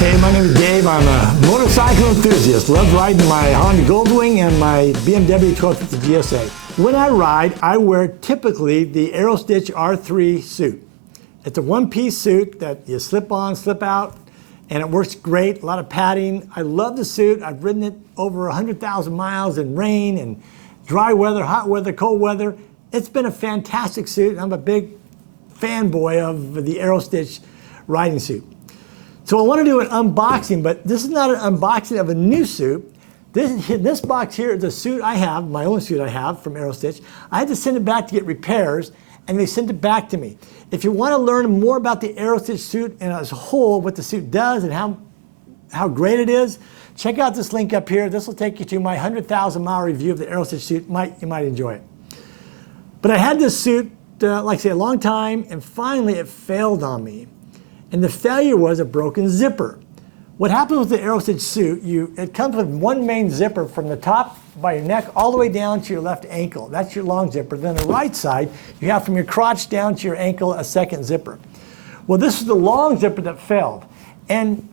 Hey, my name is Dave. I'm a motorcycle enthusiast. Love riding my Honda Goldwing and my BMW 1250 GSA. When I ride, I wear typically the Aerostich R3 Suit. It's a one-piece suit that you slip on, slip out, and it works great. A lot of padding. I love the suit. I've ridden it over 100,000 miles in rain and dry weather, hot weather, cold weather. It's been a fantastic suit. I'm a big fanboy of the Aerostich riding suit. So I want to do an unboxing, but this is not an unboxing of a new suit. This box here is a suit I have, my own suit I have from Aerostich. I had to send it back to get repairs, and they sent it back to me. If you want to learn more about the Aerostich suit and as a whole, what the suit does and how great it is, check out this link up here. This will take you to my 100,000 mile review of the Aerostich suit. You might enjoy it. But I had this suit, like I say, a long time, and finally it failed on me. And the failure was a broken zipper. What happens with the Aerostich suit, it comes with one main zipper from the top by your neck all the way down to your left ankle. That's your long zipper. Then the right side, you have from your crotch down to your ankle a second zipper. Well, this is the long zipper that failed. And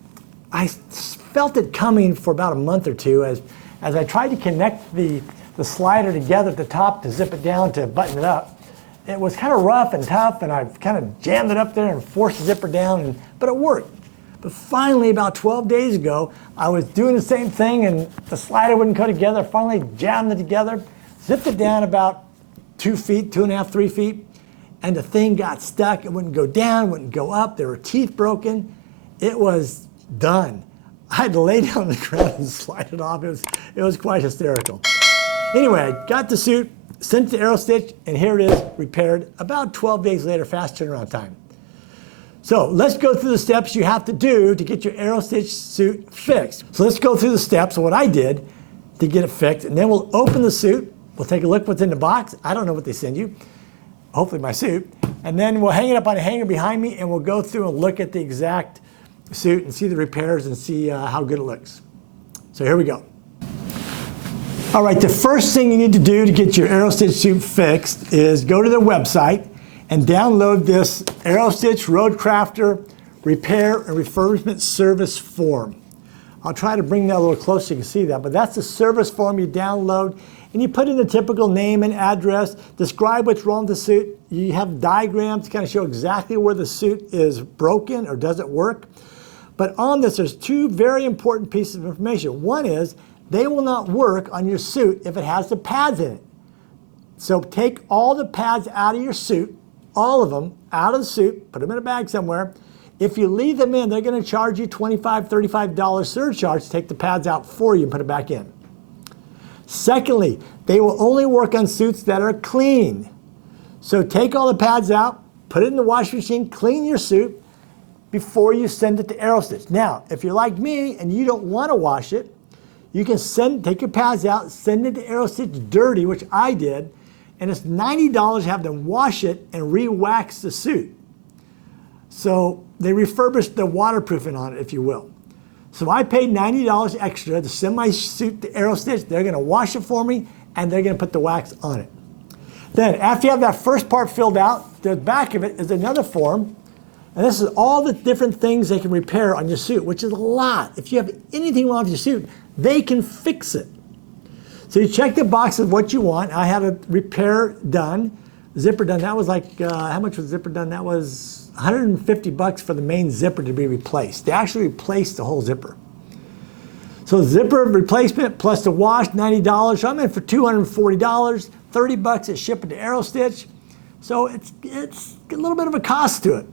I felt it coming for about a month or two as I tried to connect the slider together at the top to zip it down to button it up. It was kind of rough and tough, and I kind of jammed it up there and forced the zipper down, but it worked. But finally, about 12 days ago, I was doing the same thing, and the slider wouldn't go together. Finally jammed it together, zipped it down about 2 feet, 2.5, 3 feet, and the thing got stuck. It wouldn't go down, wouldn't go up. There were teeth broken. It was done. I had to lay down on the ground and slide it off. It was quite hysterical. Anyway, I got the suit, sent it to Aerostich, and here it is, repaired about 12 days later, fast turnaround time. So let's go through the steps you have to do to get your Aerostich suit fixed. So let's go through the steps of what I did to get it fixed, and then we'll open the suit. We'll take a look what's in the box. I don't know what they send you, hopefully my suit. And then we'll hang it up on a hanger behind me, and we'll go through and look at the exact suit and see the repairs and see how good it looks. So here we go. All right, the first thing you need to do to get your Aerostich suit fixed is go to their website and download this Aerostich Roadcrafter Repair and Refurbishment Service Form. I'll try to bring that a little closer so you can see that, but that's the service form you download, and you put in the typical name and address, describe what's wrong with the suit. You have diagrams to kind of show exactly where the suit is broken or doesn't work. But on this, there's two very important pieces of information. One is, they will not work on your suit if it has the pads in it. So take all the pads out of your suit, all of them out of the suit, put them in a bag somewhere. If you leave them in, they're going to charge you $25, $35 surcharge to take the pads out for you and put it back in. Secondly, they will only work on suits that are clean. So take all the pads out, put it in the washing machine, clean your suit before you send it to Aerostich. Now, if you're like me and you don't want to wash it, you can take your pads out, send it to Aerostich dirty, which I did, and it's $90 to have them wash it and re-wax the suit. So they refurbish the waterproofing on it, if you will. So I paid $90 extra to send my suit to Aerostich. They're going to wash it for me, and they're going to put the wax on it. Then, after you have that first part filled out, the back of it is another form. And this is all the different things they can repair on your suit, which is a lot. If you have anything wrong with your suit, they can fix it. So you check the box of what you want. I had a repair done, zipper done. That was like, how much was zipper done? That was $150 for the main zipper to be replaced. They actually replaced the whole zipper. So zipper replacement plus the wash, $90. So I'm in for $240, $30 at shipping to Aerostich. So it's a little bit of a cost to it.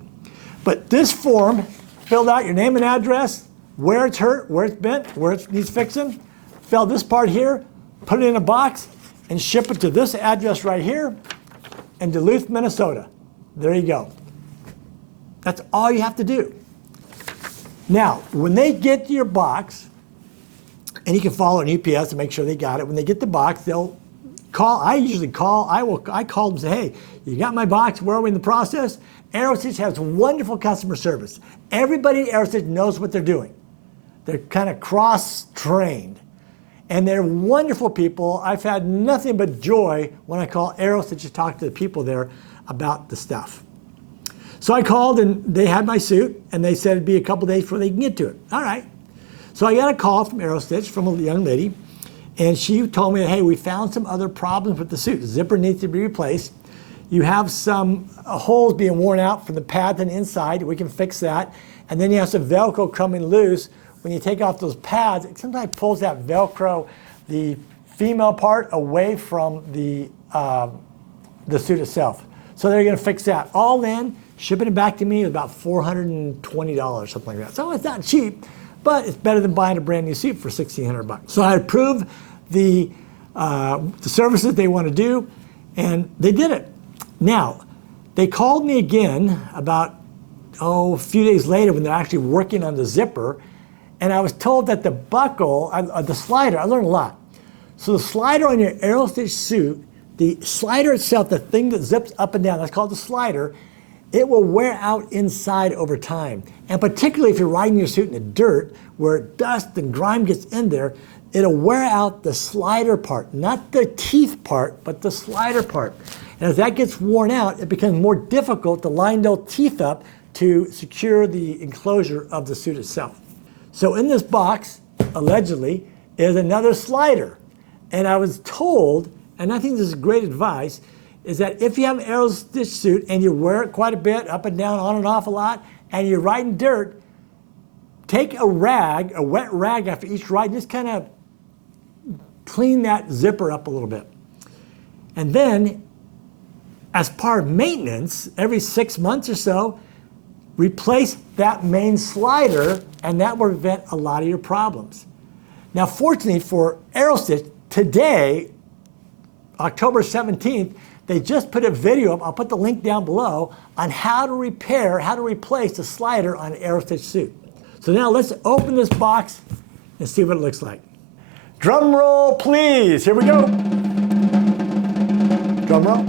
But this form filled out your name and address, where it's hurt, where it's bent, where it needs fixing. Fill this part here, put it in a box, and ship it to this address right here in Duluth, Minnesota. There you go. That's all you have to do. Now, when they get your box, and you can follow an UPS to make sure they got it. When they get the box, they'll call. I usually call. I call them and say, hey, you got my box? Where are we in the process? Aerostich has wonderful customer service. Everybody at Aerostich knows what they're doing. They're kind of cross-trained. And they're wonderful people. I've had nothing but joy when I call Aerostich to talk to the people there about the stuff. So I called and they had my suit and they said it'd be a couple days before they can get to it. All right. So I got a call from Aerostich from a young lady, and she told me, hey, we found some other problems with the suit. The zipper needs to be replaced. You have some holes being worn out from the pads on the inside. We can fix that. And then you have some Velcro coming loose. When you take off those pads, it sometimes pulls that Velcro, the female part, away from the suit itself. So they're going to fix that. All in, shipping it back to me is about $420, something like that. So it's not cheap, but it's better than buying a brand new suit for $1,600. So I approved the services they want to do, and they did it. Now, they called me again about, a few days later when they're actually working on the zipper, and I was told that the buckle, the slider, I learned a lot. So the slider on your Aerostich suit, the slider itself, the thing that zips up and down, that's called the slider, it will wear out inside over time. And particularly if you're riding your suit in the dirt, where dust and grime gets in there, it'll wear out the slider part, not the teeth part, but the slider part. And as that gets worn out, it becomes more difficult to line those teeth up to secure the enclosure of the suit itself. So in this box, allegedly, is another slider. And I was told, and I think this is great advice, is that if you have an Aerostich suit and you wear it quite a bit, up and down, on and off a lot, and you're riding dirt, take a rag, a wet rag after each ride, and just kind of clean that zipper up a little bit. And then, as part of maintenance, every 6 months or so, replace that main slider, and that will prevent a lot of your problems. Now, fortunately for Aerostich, today, October 17th, they just put a video up, I'll put the link down below, on how to replace the slider on an Aerostich suit. So now let's open this box and see what it looks like. Drum roll, please. Here we go. Drum roll.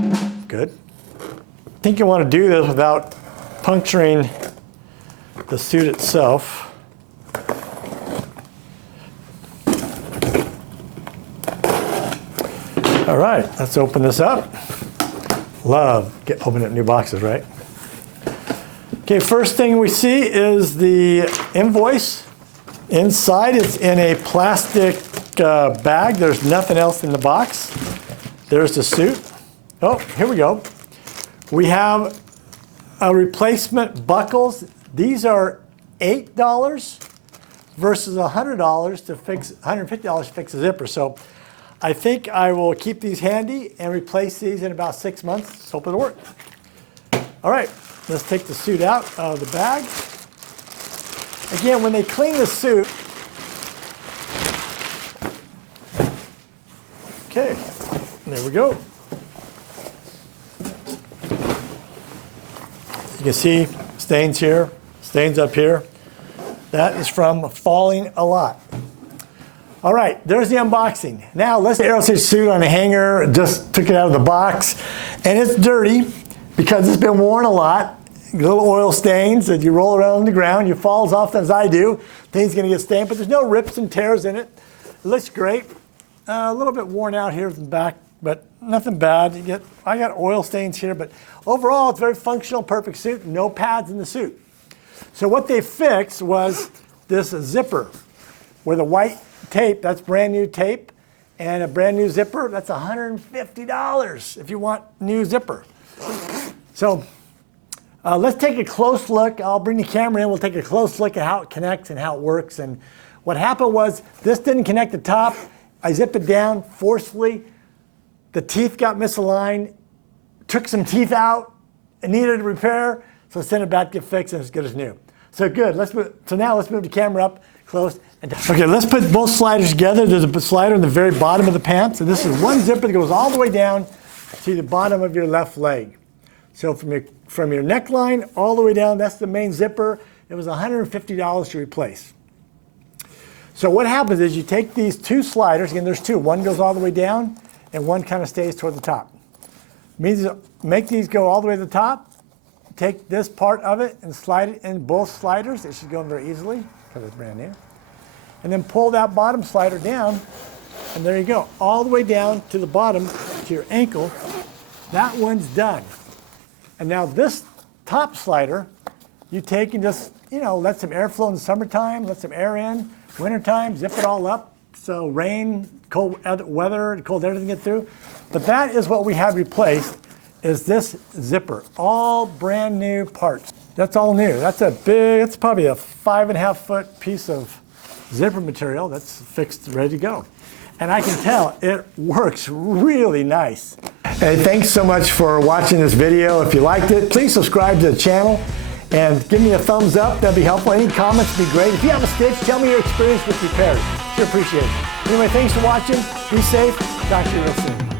Good. I think you want to do this without puncturing the suit itself. All right, let's open this up. Love opening up new boxes, right? Okay, first thing we see is the invoice. Inside it's in a plastic bag. There's nothing else in the box. There's the suit. Oh, here we go. We have replacement buckles. These are $8 versus $100 to fix, $150 to fix a zipper. So I think I will keep these handy and replace these in about 6 months. Let's hope it'll work. All right, let's take the suit out of the bag. Again, when they clean the suit, okay, there we go. You can see stains here, stains up here. That is from falling a lot. All right, there's the unboxing. Now let's the Aerostich suit on a hanger, just took it out of the box, and it's dirty because it's been worn a lot. Little oil stains that you roll around on the ground, you falls off as I do, things gonna get stained, but there's no rips and tears in it. It looks great. A little bit worn out here at the back, but nothing bad. I got oil stains here, but overall it's very functional, perfect suit, no pads in the suit. So what they fixed was this zipper with a white tape, that's brand new tape, and a brand new zipper, that's $150 if you want new zipper. So let's take a close look. I'll bring the camera in, we'll take a close look at how it connects and how it works. And what happened was this didn't connect the top. I zipped it down forcefully. The teeth got misaligned, took some teeth out, it needed a repair, so sent it back to get fixed and it's good as new. So good, so now let's move the camera up close. Okay, let's put both sliders together. There's a slider in the very bottom of the pants, and this is one zipper that goes all the way down to the bottom of your left leg. So from your neckline all the way down, that's the main zipper. It was $150 to replace. So what happens is you take these two sliders, again there's two, one goes all the way down and one kind of stays toward the top. Means make these go all the way to the top, take this part of it and slide it in both sliders. It should go in very easily because it's brand new. And then pull that bottom slider down, and there you go, all the way down to the bottom, to your ankle. That one's done. And now this top slider, you take and just, let some airflow in the summertime, let some air in, wintertime, zip it all up. So rain, cold weather, cold air doesn't get through. But that is what we have replaced, is this zipper. All brand new parts. That's all new. It's probably a 5.5 foot piece of zipper material that's fixed, ready to go. And I can tell it works really nice. Hey, thanks so much for watching this video. If you liked it, please subscribe to the channel and give me a thumbs up. That'd be helpful. Any comments would be great. If you have a stitch, tell me your experience with repairs. Sure appreciate it. Anyway, thanks for watching. Be safe. Talk to you real soon.